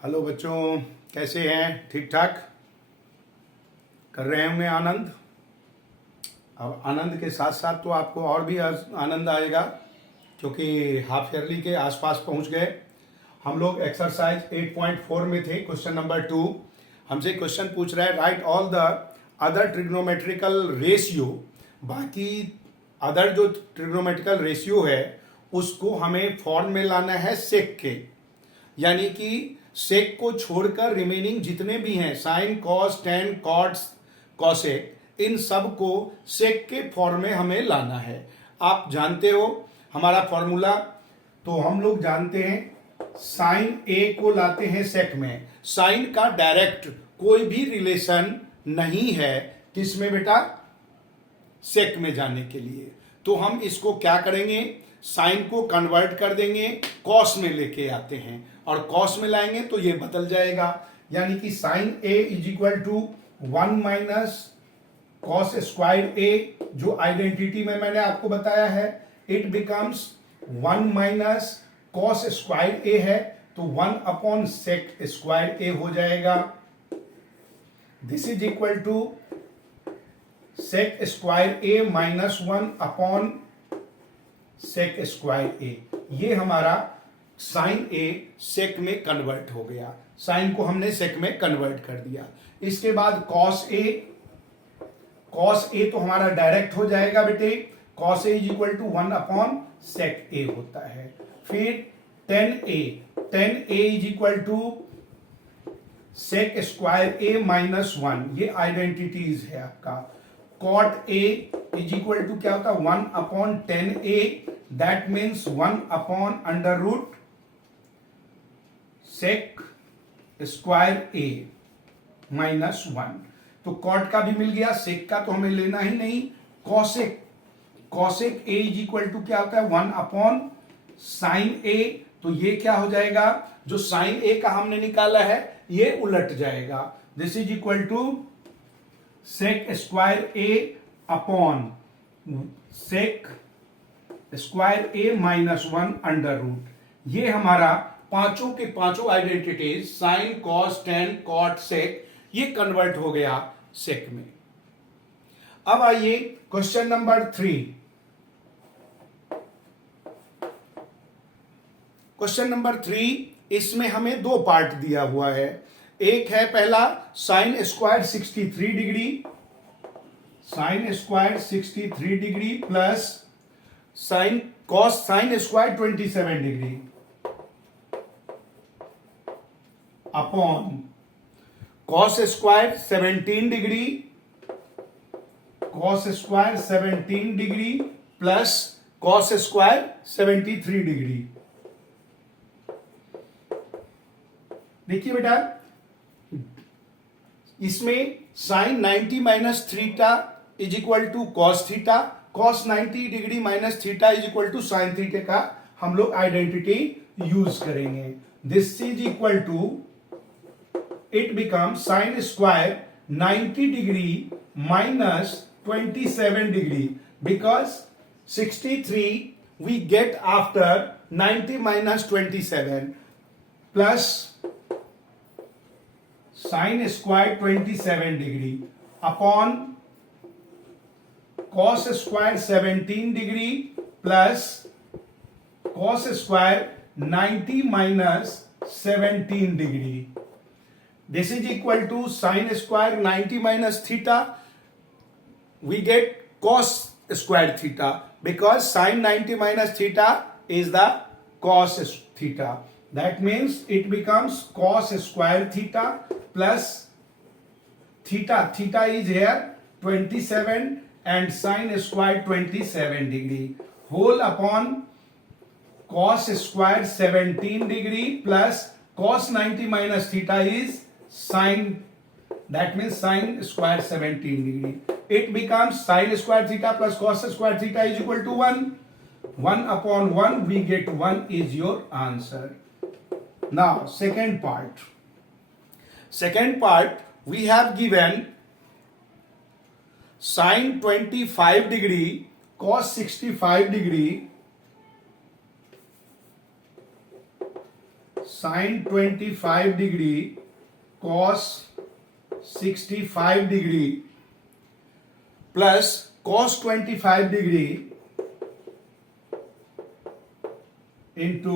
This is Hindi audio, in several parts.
हेलो बच्चों, कैसे हैं? ठीक ठाक कर रहे होंगे आनंद। अब आनंद के साथ साथ तो आपको और भी आनंद आएगा क्योंकि हाफ ईयरली के आसपास पहुंच गए। हम लोग एक्सरसाइज 8.4 में थे, क्वेश्चन नंबर 2। हमसे क्वेश्चन पूछ रहा है, right all the other trigonometrical ratio. बाकी अदर जो ट्रिग्नोमेट्रिकल रेशियो है उसको हमें फॉर्म में लाना है सेक के, यानी कि सेक को छोड़कर रिमेनिंग जितने भी हैं sine, cos, tan, cots, cosec, इन सब को सेक के फॉर्म में हमें लाना है। आप जानते हो हमारा फॉर्मूला, तो हम लोग जानते हैं साइन ए को लाते हैं सेक में। साइन का डायरेक्ट कोई भी रिलेशन नहीं है किसमें बेटा? सेक में जाने के लिए। तो हम इसको क्या करेंगे, साइन को कन्वर्ट कर देंगे, कॉस में लेके आते हैं और कॉस में लाएंगे तो ये बदल जाएगा, यानी कि sine a is equal to 1 minus cos square a, जो आइडेंटिटी में मैंने आपको बताया है, it becomes 1 minus cos square a है तो 1 अपॉन सेक स्क्वायर ए हो जाएगा। This is equal to sec square a minus 1 upon sec square a. ये हमारा साइन ए सेक में कन्वर्ट हो गया, साइन को हमने सेक में कन्वर्ट कर दिया। इसके बाद कॉस ए, कॉस ए तो हमारा डायरेक्ट हो जाएगा बेटे, cos a is equal to 1 upon sec a होता है। फिर tan a, tan a is equal to sec square a minus 1, ये आइडेंटिटीज है आपका। Cot a is equal to क्या होता है 1 upon tan a, that means 1 upon under root sec square a minus 1। तो कॉट का भी मिल गया, सेक का तो हमें लेना ही नहीं। Cosec, cosec A is equal to क्या होता है 1 अपॉन साइन ए, तो ये क्या हो जाएगा, जो साइन ए का हमने निकाला है ये उलट जाएगा। This is equal to sec square A upon sec square a minus 1 under root. ये हमारा पांचों के पांचों identities sine, cos, tan, cot, sec, ये कन्वर्ट हो गया सेक में। अब आइए क्वेश्चन नंबर 3। क्वेश्चन नंबर 3, इसमें हमें दो पार्ट दिया हुआ है। एक है पहला sine square 63 degree, sine square 63 degree plus sine cos sine square 27 degree upon cos square 17 degree, cos square 17 degree plus cos square 73 degree. देखिए बेटा, इसमें sine 90 minus theta is equal to cos theta, cos 90 degree minus theta is equal to sine theta का हम लोग आइडेंटिटी यूज करेंगे। This is equal to, it become sine square 90 degree minus 27 degree, because 63 we get after 90 minus 27 plus sine square 27 degree upon cos square 17 degree plus cos square 90 minus 17 degree. This is equal to sine square 90 minus theta, we get cos square theta, because sine 90 minus theta is the cos theta. That means it becomes cos square theta plus theta. Theta is here 27 and sin square 27 degree whole upon cos square 17 degree plus cos 90 minus theta is sin. That means sin square 17 degree. It becomes sin square theta plus cos square theta is equal to 1. 1 upon 1 we get 1 is your answer. Now, second part. Second part, we have given sine 25 degree, cos 65 degree, sine 25 degree cos 65 degree plus cos 25 degree into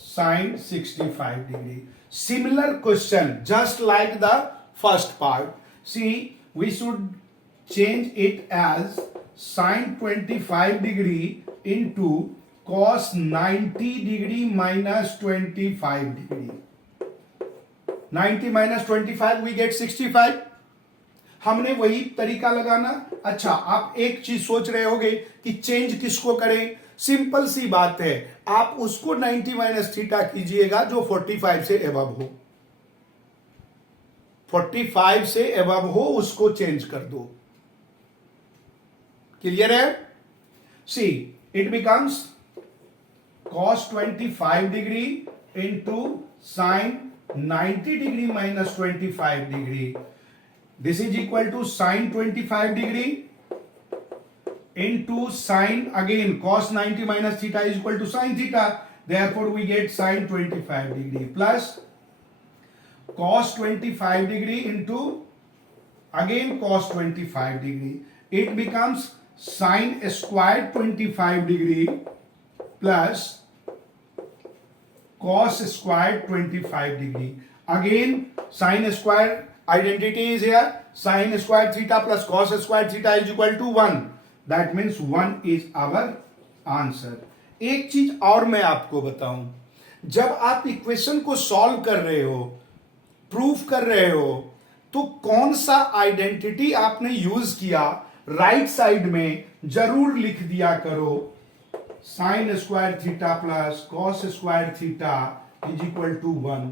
sine 65 degree. Similar question, just like the first part. See, we should change it as sine 25 degree into cos 90 degree minus 25 degree. 90 minus 25 we get 65. हमने वही तरीका लगाना. अच्छा, आप एक चीज सोच रहे होगे कि चेंज किसको करें. सिंपल सी बात है, आप उसको 90 माइनस थीटा कीजिएगा जो 45 से एबव हो. 45 से एबव हो उसको चेंज कर दो. क्लियर है. See, it becomes cos 25 degree into sine 90 degree minus 25 degree. This is equal to sine 25 degree into sine, again cos 90 minus theta is equal to sin theta, therefore we get sin 25 degree plus cos 25 degree into again cos 25 degree. It becomes sin squared 25 degree plus cos squared 25 degree. Again sin square identity is here, sin squared theta plus cos squared theta is equal to 1. That means 1 is our answer. एक चीज और मैं आपको बताऊं, जब आप इक्वेशन को सॉल्व कर रहे हो, प्रूफ कर रहे हो, तो कौन सा आइडेंटिटी आपने यूज किया, राइट साइड में जरूर लिख दिया करो. Sine square theta plus cos square theta is equal to 1.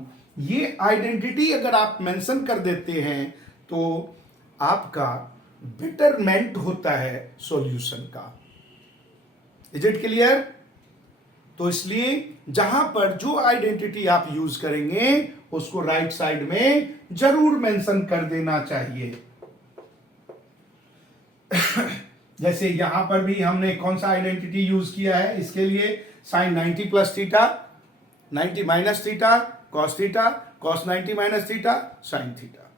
ये आइडेंटिटी अगर आप मेंशन कर देते हैं तो आपका बेटरमेंट होता है सॉल्यूशन का. Is it clear. तो इसलिए जहां पर जो आइडेंटिटी आप यूज करेंगे उसको राइट साइड में जरूर मेंशन कर देना चाहिए. जैसे यहां पर भी हमने कौन सा आइडेंटिटी यूज किया है इसके लिए, sine 90 plus theta, 90 minus theta, cos theta, cos 90 minus theta, sine theta.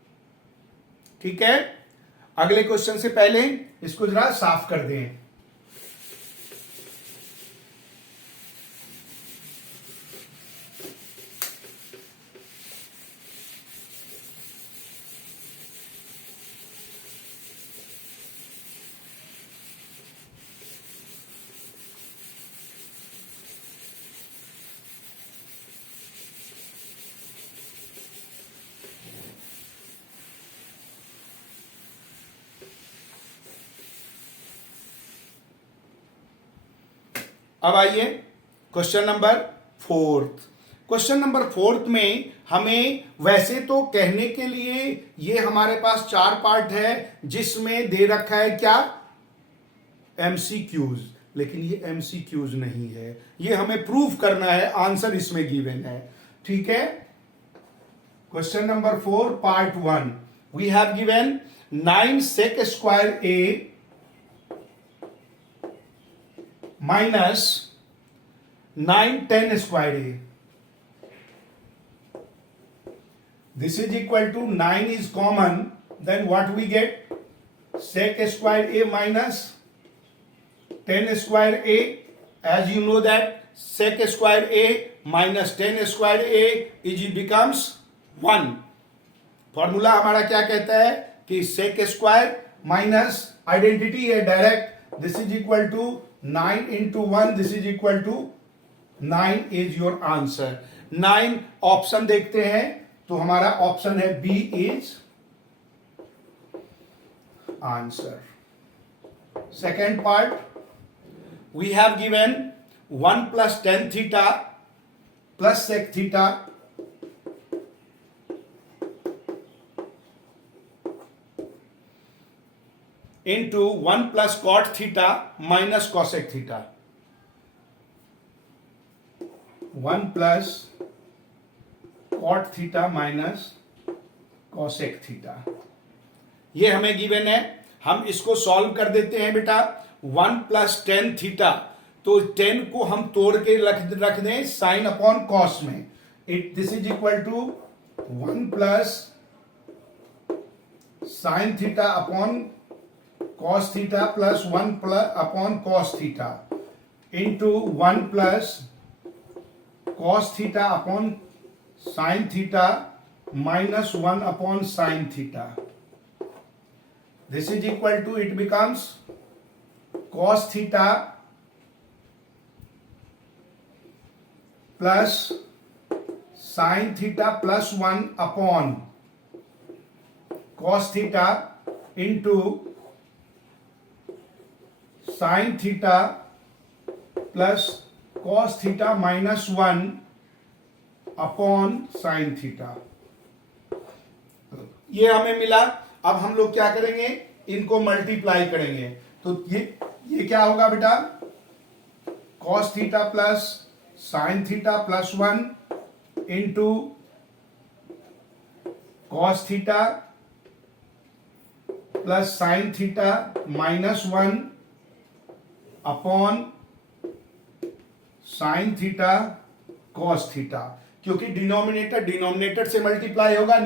ठीक है. अगले क्वेश्चन से पहले इसको जरा साफ कर दें. अब आइए क्वेश्चन नंबर 4. क्वेश्चन नंबर 4 में हमें वैसे तो कहने के लिए ये हमारे पास 4 पार्ट है जिसमें दे रखा है क्या, एमसीक्यूज, लेकिन ये एमसीक्यूज नहीं है, ये हमें प्रूव करना है. आंसर इसमें गिवन है. ठीक है. Question number 4 part 1, we have given 9 sec square a minus 9 10 square a. This is equal to 9 is common, then what we get, sec square a minus 10 square a. As you know that sec square a minus 10 square a is becomes 1. Formula हमारा क्या कहता है कि sec square माइनस आइडेंटिटी है direct, this is equal to 9 into 1, this is equal to 9 is your answer. 9 option देखते हैं तो हमारा ऑप्शन है B is answer. Second part, we have given 1 plus tan theta plus sec theta into 1 plus cot theta minus cosec theta. 1 plus cot theta minus cosec theta. ये हमें गिवन है, हम इसको सॉल्व कर देते हैं बेटा. 1 plus tan theta, तो 10 को हम तोड़ के रख दें साइन अपॉन कॉस में. This is equal to 1 plus sine theta upon cos theta plus 1 plus upon cos theta into 1 plus cos theta upon sine theta minus 1 upon sine theta. This is equal to, it becomes cos theta plus sine theta plus 1 upon cos theta into sine theta plus cos theta minus 1 upon sine theta. ये हमें मिला। अब हम लोग क्या करेंगे, इनको मल्टीप्लाई करेंगे। तो ये क्या होगा बेटा, cos theta plus sine theta plus 1 into cos theta plus sine theta minus 1 upon sine theta cos theta, क्योंकि डिनोमिनेटर से मल्टीप्लाई होगा,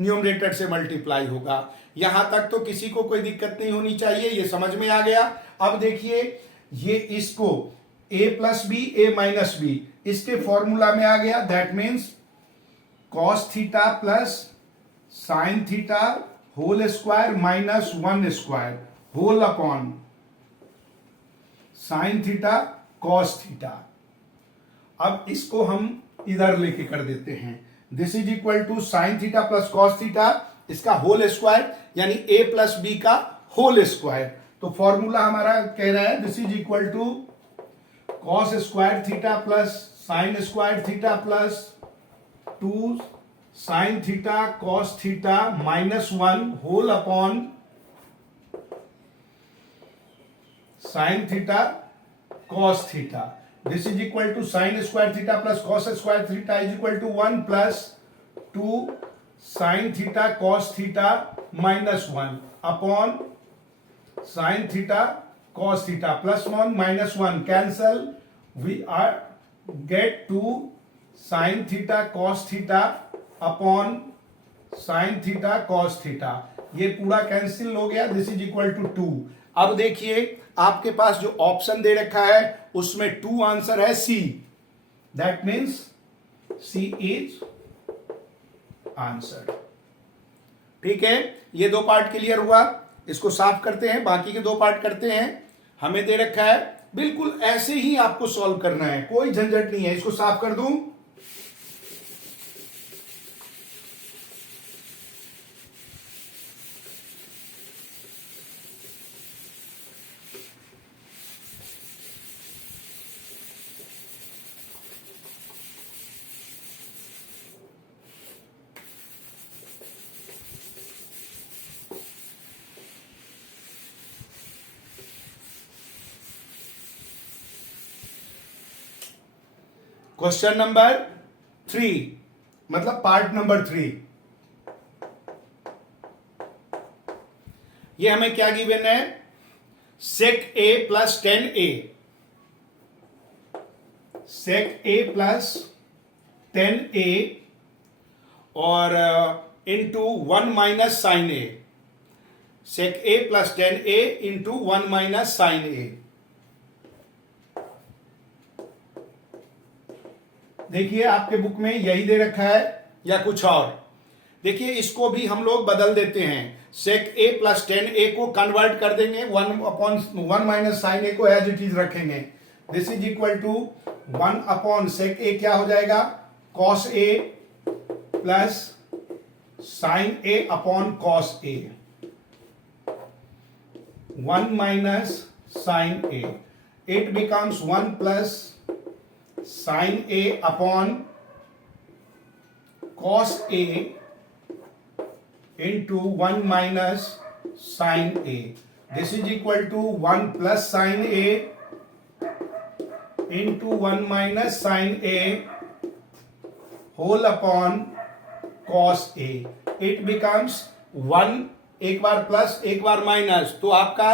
न्यूमरेटर से मल्टीप्लाई होगा। यहां तक तो किसी को कोई दिक्कत नहीं होनी चाहिए, ये समझ में आ गया। अब देखिए, ये इसको a plus B a minus B इसके फॉर्मूला में आ गया। That means cos theta plus sine theta whole square minus 1 square whole upon sine theta cos theta. अब इसको हम इधर लेके कर देते हैं। This is equal to sine theta plus cos theta, इसका होल स्क्वायर यानी a प्लस बी का होल स्क्वायर। तो फॉर्मूला हमारा कह रहा है this is equal to cos square theta plus sine square theta plus 2 sine theta cos theta minus 1 whole upon sine theta cos theta. This is equal to sin square theta plus cos square theta is equal to 1 plus 2 sin theta cos theta minus 1 upon sin theta cos theta plus 1 minus 1 cancel. We are get 2 sin theta cos theta upon sin theta cos theta. ये पूरा कैंसिल हो गया। This is equal to 2। अब देखिए, आपके पास जो ऑप्शन दे रखा है उसमें 2 आंसर है C. That means C is answer. ठीक है, ये 2 पार्ट क्लियर हुआ। इसको साफ करते हैं, बाकी के 2 पार्ट करते हैं। हमें दे रखा है, बिल्कुल ऐसे ही आपको सॉल्व करना है, कोई झंझट नहीं है। इसको साफ कर दूं। क्वेश्चन नंबर 3, मतलब पार्ट नंबर 3। ये हमें क्या गिवन है, सेक a plus 10a, sec a plus 10a और into 1 minus sine a, sec a plus 10a into 1 minus sine a. देखिए, आपके बुक में यही दे रखा है या कुछ और। देखिए, इसको भी हम लोग बदल देते हैं। सेक ए प्लस 10a को कन्वर्ट कर देंगे, 1 माइनस साइन ए को एज इट इज रखेंगे। This is equal to 1 upon sec a क्या हो जाएगा, cos a plus sine a upon cos a, 1 minus sine a. It becomes 1 plus sin a upon cos a into 1 minus sin a. This is equal to 1 plus sin a into 1 minus sin a whole upon cos a. It becomes 1, एक बार प्लस एक बार माइनस। तो आपका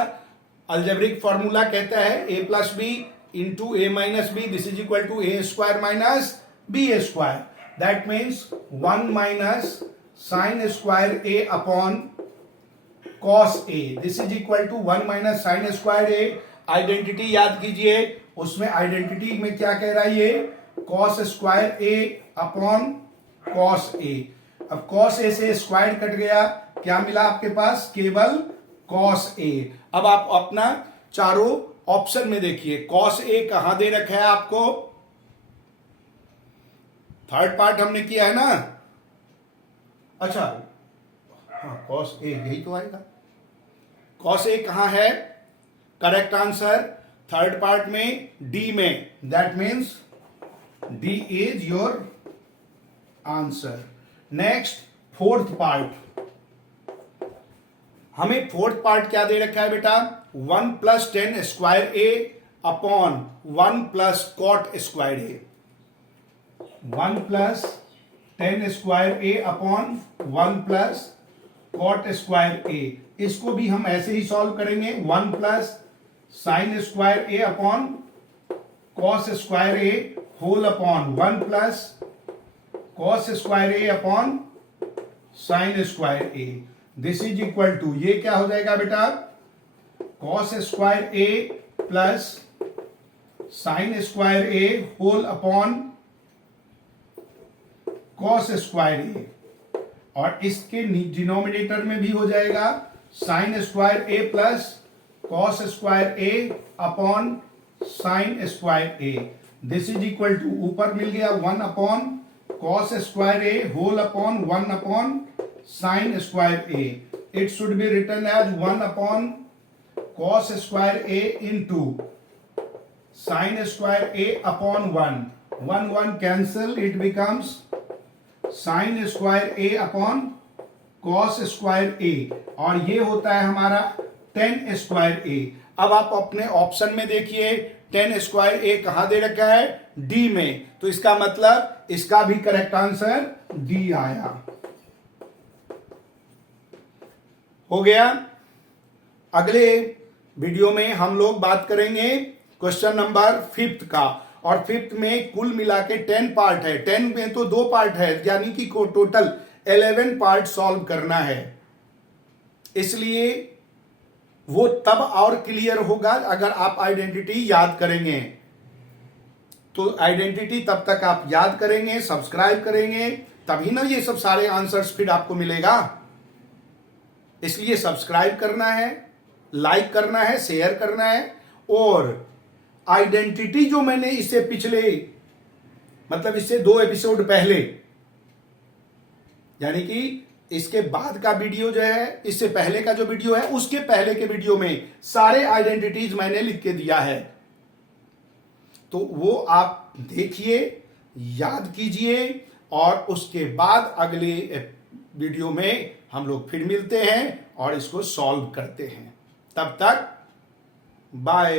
अलजेब्रिक फॉर्मूला कहता है a plus B into A minus B, this is equal to A square minus B square, that means 1 minus sine square A upon cos A, this is equal to 1 minus sine square A. Identity याद कीजिए, उसमें आइडेंटिटी में क्या कह रहा है ये, कॉस स्क्वायर ए अपॉन कॉस ए। अब कॉस ए से स्क्वायर कट गया, क्या मिला आपके पास, केवल कॉस ए। अब आप अपना चारों ऑप्शन में देखिए, कॉस ए कहां दे रखा है आपको, थर्ड पार्ट हमने किया है ना, अच्छा हाँ कॉस ए यही तो आएगा, कॉस ए कहां है, करेक्ट आंसर थर्ड पार्ट में डी में, that means D is your answer. Next fourth part, हमें फोर्थ पार्ट क्या दे रखा है बेटा, 1 प्लस 10 स्क्वायर ए अपॉन 1 प्लस कॉट स्क्वायर ए, 1 प्लस 10 स्क्वायर ए अपॉन 1 प्लस कॉट स्क्वायर ए। इसको भी हम ऐसे ही सॉल्व करेंगे, 1 plus sine square A upon cos square A whole upon 1 plus cos square A upon sine square A, this is equal to, ये क्या हो जाएगा बेटा, cos square A plus sine square A whole upon cos square ए, और इसके डिनोमिनेटर में भी हो जाएगा sine square A plus cos square A upon sine square A, this is equal to, ऊपर मिल गया 1 upon cos square A whole upon 1 upon sine square A. It should be written as 1 upon cos square a into sine square A upon 1 cancel, it becomes sine square A upon cos square ए, और ये होता है हमारा 10 स्क्वायर ए। अब आप अपने ऑप्शन में देखिए 10 स्क्वायर ए कहां दे रखा है, डी में, तो इसका मतलब इसका भी करेक्ट आंसर डी आया। हो गया। अगले वीडियो में हम लोग बात करेंगे क्वेश्चन नंबर 5 का, और 5 में कुल मिला के 10 पार्ट है, 10 में तो 2 पार्ट है, यानी कि टोटल 11 पार्ट सॉल्व करना है, इसलिए वो तब और क्लियर होगा अगर आप आइडेंटिटी याद करेंगे। तो आइडेंटिटी तब तक आप याद करेंगे, सब्सक्राइब करेंगे, तभी ना ये सब सारे आंसर्स फिर आपको मिलेगा। इसलिए सब्सक्राइब करना है, लाइक करना है, शेयर करना है, और आइडेंटिटी जो मैंने इससे पिछले, मतलब इससे 2 एपिसोड पहले, यानी कि इसके बाद का वीडियो जो है, इससे पहले का जो वीडियो है, उसके पहले के वीडियो में सारे आइडेंटिटीज मैंने लिख के दिया है, तो वो आप देखिए, याद कीजिए, और उसके बाद अगले वीडियो में हम लोग फिर मिलते हैं और इसको सॉल्व करते हैं। तब तक बाय।